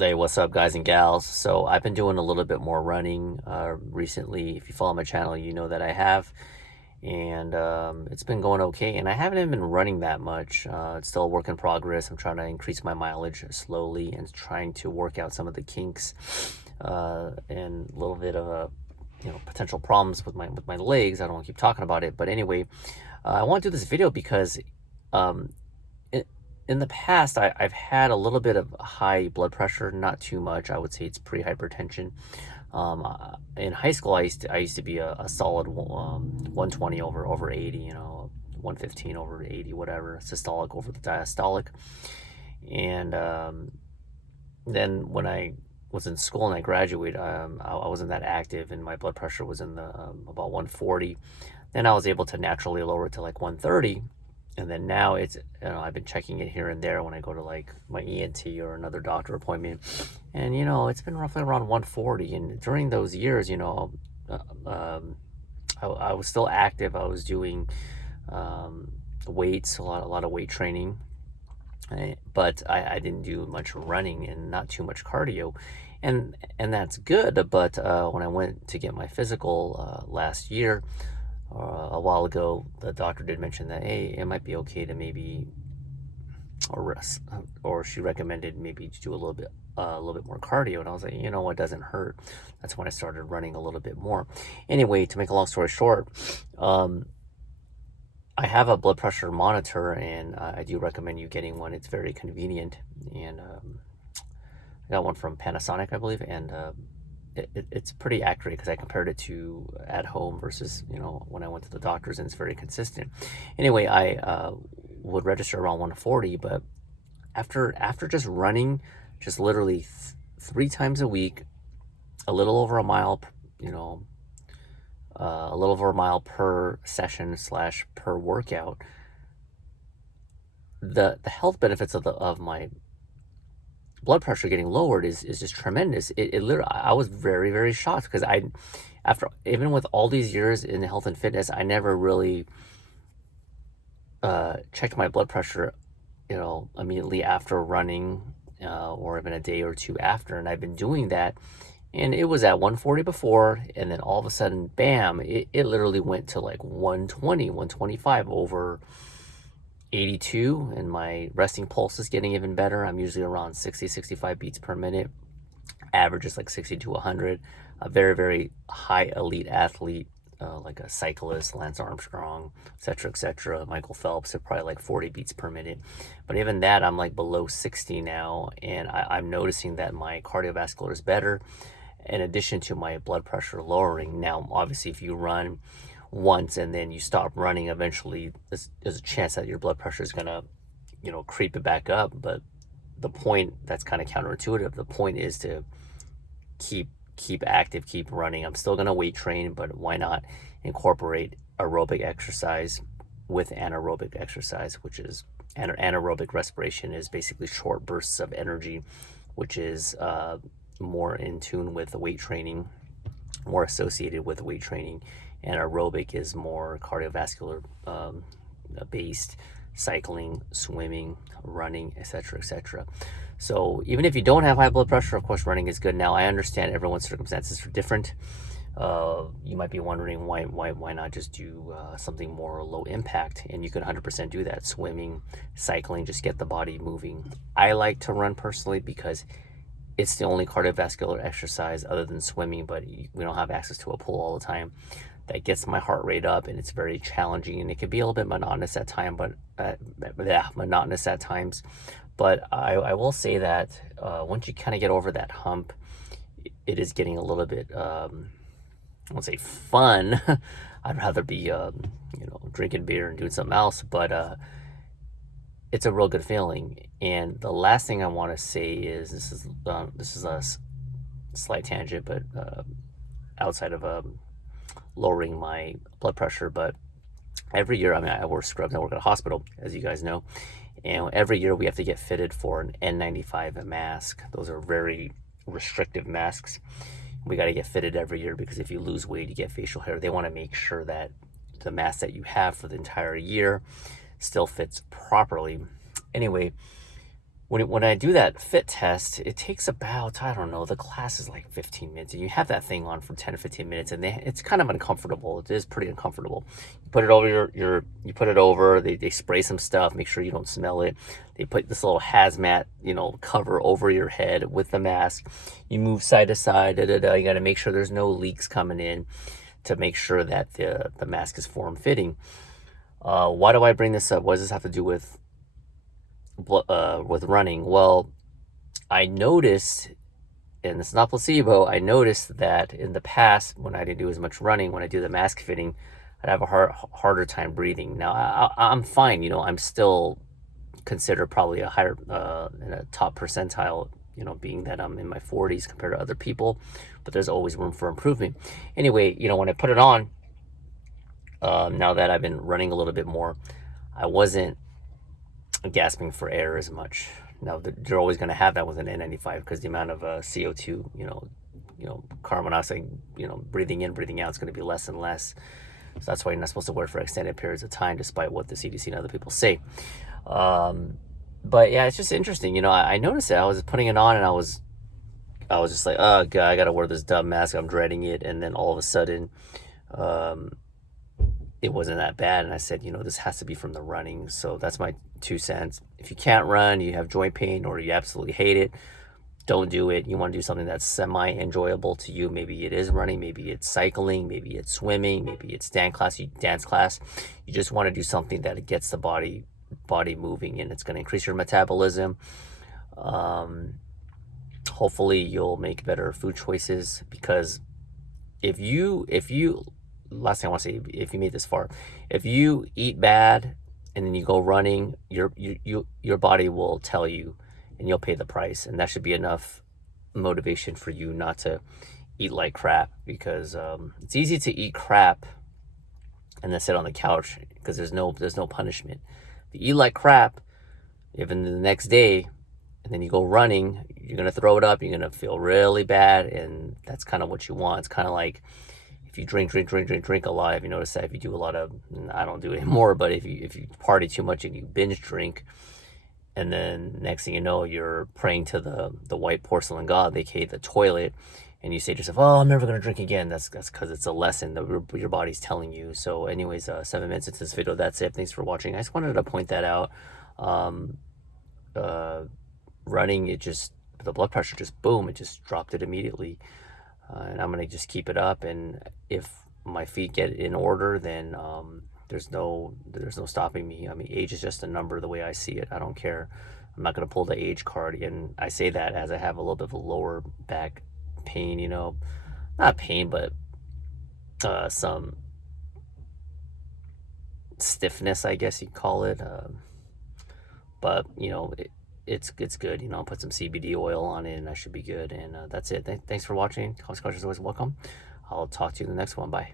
Hey, what's up, guys and gals? So I've been doing a little bit more running recently. If you follow my channel, you know that I have, and it's been going okay. And I haven't even been running that much. It's still a work in progress. I'm trying to increase my mileage slowly and trying to work out some of the kinks and a little bit of potential problems with my legs. I don't want to keep talking about it, but anyway, I want to do this video because um, in the past, I've had a little bit of high blood pressure, not too much. I would say it's pre-hypertension. In high school, I used to be a solid 120 over 80, 115 over 80, whatever, systolic over the diastolic. And then when I was in school and I graduated, I wasn't that active, and my blood pressure was in the about 140. Then I was able to naturally lower it to like 130, and then now it's, I've been checking it here and there when I go to like my ENT or another doctor appointment, and it's been roughly around 140. And during those years, uh, um, I was still active. I was doing weights, a lot of weight training, but I didn't do much running and not too much cardio, and that's good. But when I went to get my physical last year, a while ago, the doctor did mention that, hey, it might be okay to maybe, or she recommended maybe to do a little bit more cardio, and I was like, what doesn't hurt. That's when I started running a little bit more. Anyway, to make a long story short, um, I have a blood pressure monitor, and I do recommend you getting one. It's very convenient, and I got one from Panasonic, I believe, and it's pretty accurate because I compared it to at home versus when I went to the doctors, and it's very consistent. Anyway, I would register around 140, but after just running, just literally 3 times a week, a little over a mile, a little over a mile per session slash per workout, the health benefits of my blood pressure getting lowered is just tremendous. It literally, I was very, very shocked because after, even with all these years in health and fitness, I never really checked my blood pressure, immediately after running, or even a day or two after. And I've been doing that, and it was at 140 before, and then all of a sudden, bam, it literally went to like 120, 125 over 82, and my resting pulse is getting even better. I'm usually around 60, 65 beats per minute. Average is like 60 to 100. A very, very high elite athlete, like a cyclist, Lance Armstrong, etc., etc., Michael Phelps, are probably like 40 beats per minute. But even that, I'm like below 60 now, and I'm noticing that my cardiovascular is better, in addition to my blood pressure lowering. Now, obviously, if you run once and then you stop running, eventually there's a chance that your blood pressure is gonna, creep it back up. But the point, that's kind of counterintuitive. The point is to keep active, keep running. I'm still gonna weight train, but why not incorporate aerobic exercise with anaerobic exercise, which is anaerobic respiration is basically short bursts of energy, which is more in tune with the weight training, more associated with weight training, and aerobic is more cardiovascular based, cycling, swimming, running, etc., etc. So even if you don't have high blood pressure, of course, running is good. Now, I understand everyone's circumstances are different. You might be wondering why not just do something more low impact, and you can 100% do that. Swimming, cycling, just get the body moving. I like to run personally because it's the only cardiovascular exercise other than swimming, but we don't have access to a pool all the time, that gets my heart rate up, and it's very challenging, and it can be a little bit monotonous at times. But I will say that once you kind of get over that hump, it is getting a little bit, I won't say fun. I'd rather be drinking beer and doing something else, but it's a real good feeling. And the last thing I want to say is, this is a slight tangent, but outside of lowering my blood pressure. But every year, I mean, I wear scrubs. I work at a hospital, as you guys know, and every year we have to get fitted for an N95 mask. Those are very restrictive masks. We got to get fitted every year because if you lose weight, you get facial hair. They want to make sure that the mask that you have for the entire year still fits properly. Anyway, when I do that fit test, it takes about, I don't know, the class is like 15 minutes, and you have that thing on for 10 or 15 minutes, and it's kind of uncomfortable. It is pretty uncomfortable. You put it over you put it over, they spray some stuff, make sure you don't smell it. They put this little hazmat, cover over your head with the mask. You move side to side, da, da, da. You got to make sure there's no leaks coming in to make sure that the mask is form fitting. Why do I bring this up? What does this have to do with running? Well, I noticed, and it's not placebo, I noticed that in the past, when I didn't do as much running, when I do the mask fitting, I'd have a harder time breathing. Now, I'm fine. I'm still considered probably a higher, in a top percentile, being that I'm in my 40s compared to other people, but there's always room for improvement. Anyway, when I put it on, now that I've been running a little bit more, I wasn't gasping for air as much. Now they're always going to have that with an N95 because the amount of CO2, carbon monoxide, breathing in, breathing out is going to be less and less. So that's why you're not supposed to wear it for extended periods of time, despite what the CDC and other people say. But yeah, it's just interesting. I noticed it. I was putting it on, and I was just like, oh god, I got to wear this dumb mask. I'm dreading it. And then all of a sudden, it wasn't that bad, and I said, this has to be from the running. So that's my 2 cents. If you can't run, you have joint pain, or you absolutely hate it, don't do it. You want to do something that's semi-enjoyable to you. Maybe it is running, maybe it's cycling, maybe it's swimming, maybe it's dance class. You just want to do something that gets the body moving, and it's going to increase your metabolism. Hopefully you'll make better food choices, because if you last thing I want to say, if you made this far, if you eat bad and then you go running, your body will tell you, and you'll pay the price. And that should be enough motivation for you not to eat like crap, because it's easy to eat crap and then sit on the couch because there's no punishment. If you eat like crap, even the next day, and then you go running, you're gonna throw it up. You're gonna feel really bad, and that's kind of what you want. It's kind of like if you drink a lot. If you notice that, if you do a lot of, I don't do it anymore, but if you party too much and you binge drink, and then next thing you know, you're praying to the white porcelain god, aka the toilet, and you say to yourself, "Oh, I'm never gonna drink again." That's because it's a lesson that your body's telling you. So, anyways, 7 minutes into this video, that's it. Thanks for watching. I just wanted to point that out. Running, the blood pressure just boom, it just dropped it immediately. And I'm gonna just keep it up, and if my feet get in order, then there's no stopping me. I mean, age is just a number the way I see it. I don't care. I'm not gonna pull the age card. And I say that as I have a little bit of a lower back pain, not pain, but some stiffness, I guess you'd call it. But it's good. I'll put some CBD oil on it, and I should be good. And that's it. Thanks for watching. Comments, questions, always welcome. I'll talk to you in the next one. Bye.